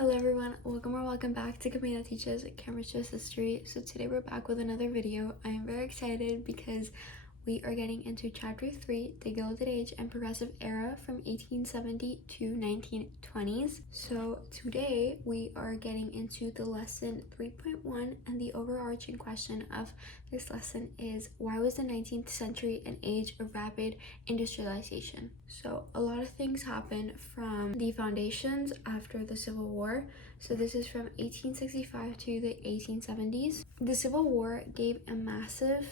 Hello everyone, welcome or welcome back to Camila Teaches Chemistry History. So today we're back with another video. I am very excited because we are getting into chapter 3, the Gilded Age and Progressive Era from 1870 to 1920s. So today we are getting into the lesson 3.1, and the overarching question of this lesson is, why was the 19th century an age of rapid industrialization? So a lot of things happened from the foundations after the Civil War. So this is from 1865 to the 1870s. The Civil War gave a massive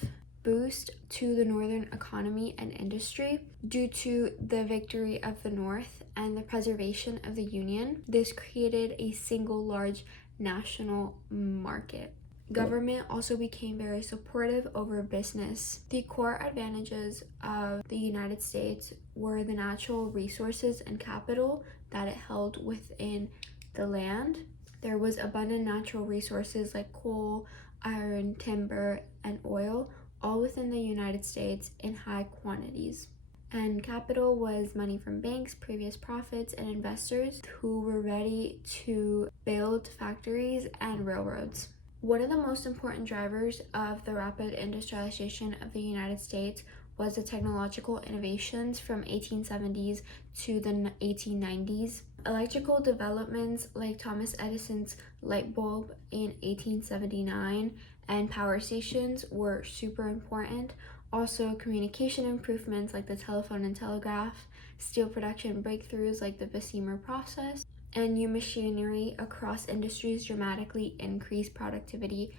boost to the northern economy and industry due to the victory of the North and the preservation of the Union. This created a single large national market. Government also became very supportive over business. The core advantages of the United States were the natural resources and capital that it held within the land. There was abundant natural resources like coal, iron, timber, and oil, all within the United States in high quantities. And capital was money from banks, previous profits, and investors who were ready to build factories and railroads. One of the most important drivers of the rapid industrialization of the United States was the technological innovations from 1870s to the 1890s. Electrical developments like Thomas Edison's light bulb in 1879 and power stations were super important. Also, communication improvements like the telephone and telegraph, steel production breakthroughs like the Bessemer process, and new machinery across industries dramatically increased productivity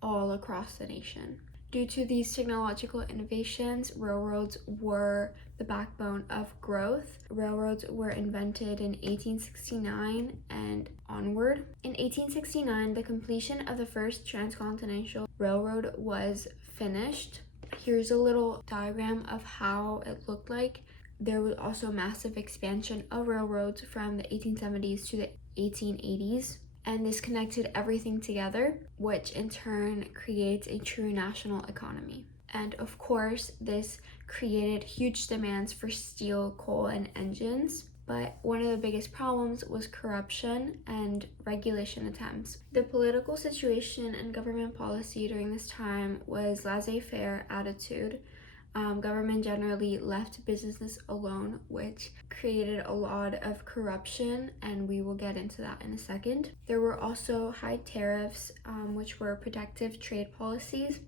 all across the nation. Due to these technological innovations, railroads were the backbone of growth. Railroads were invented in 1869 and onward. In 1869, the completion of the first transcontinental railroad was finished. Here's a little diagram of how it looked like. There was also massive expansion of railroads from the 1870s to the 1880s. And this connected everything together, which in turn creates a true national economy. And of course, this created huge demands for steel, coal, and engines. But one of the biggest problems was corruption and regulation attempts. The political situation and government policy during this time was laissez-faire attitude. Government generally left businesses alone, which created a lot of corruption, and we will get into that in a second. There were also high tariffs, which were protective trade policies,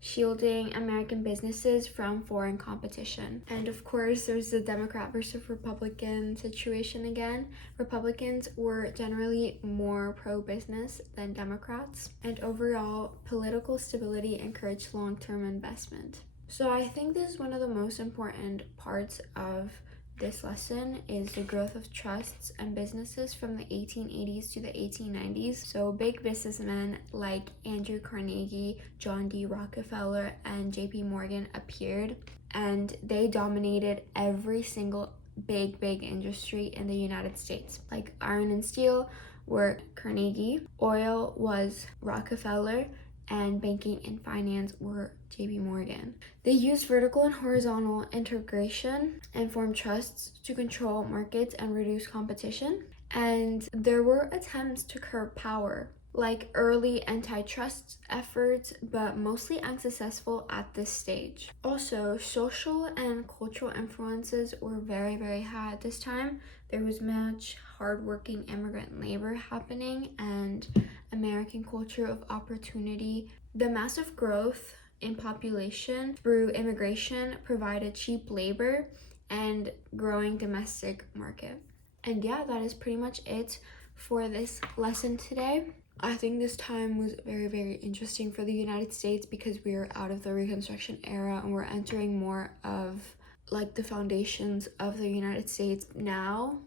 shielding American businesses from foreign competition. And of course, there's the Democrat versus Republican situation again. Republicans were generally more pro-business than Democrats, and overall, political stability encouraged long-term investment. So I think this is one of the most important parts of this lesson is the growth of trusts and businesses from the 1880s to the 1890s. So big businessmen like Andrew Carnegie, John D. Rockefeller, and JP Morgan appeared, and they dominated every single big industry in the United States. Like iron and steel were Carnegie, oil was Rockefeller, and banking and finance were JP Morgan. They used vertical and horizontal integration and formed trusts to control markets and reduce competition. And there were attempts to curb power, like early antitrust efforts, but mostly unsuccessful at this stage. Also, social and cultural influences were very high at this time. There was much hardworking immigrant labor happening and American culture of opportunity. The massive growth in population through immigration provided cheap labor and growing domestic market. And yeah, that is pretty much it for this lesson today. I think this time was very interesting for the United States because we are out of the Reconstruction era and we're entering more of like the foundations of the United States now.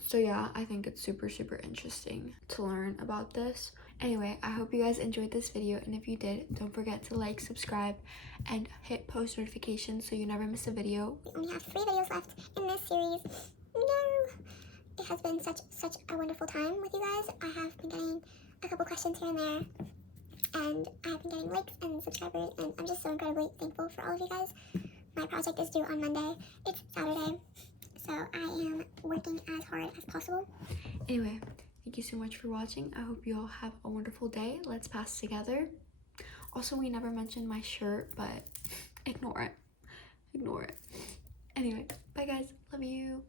So yeah, I think it's super interesting to learn about this. Anyway, I hope you guys enjoyed this video, and if you did, don't forget to like, subscribe, and hit post notifications so you never miss a video. We only have 3 videos left in this series. No! It has been such a wonderful time with you guys. I have been getting a couple questions here and there, and I have been getting likes and subscribers, and I'm just so incredibly thankful for all of you guys. My project is due on Monday. It's Saturday, so I am working as hard as possible. Anyway, Thank you so much for watching. I hope you all have a wonderful day. Let's pass together. Also, we never mentioned my shirt, but ignore it. Ignore it. Anyway, bye guys. Love you.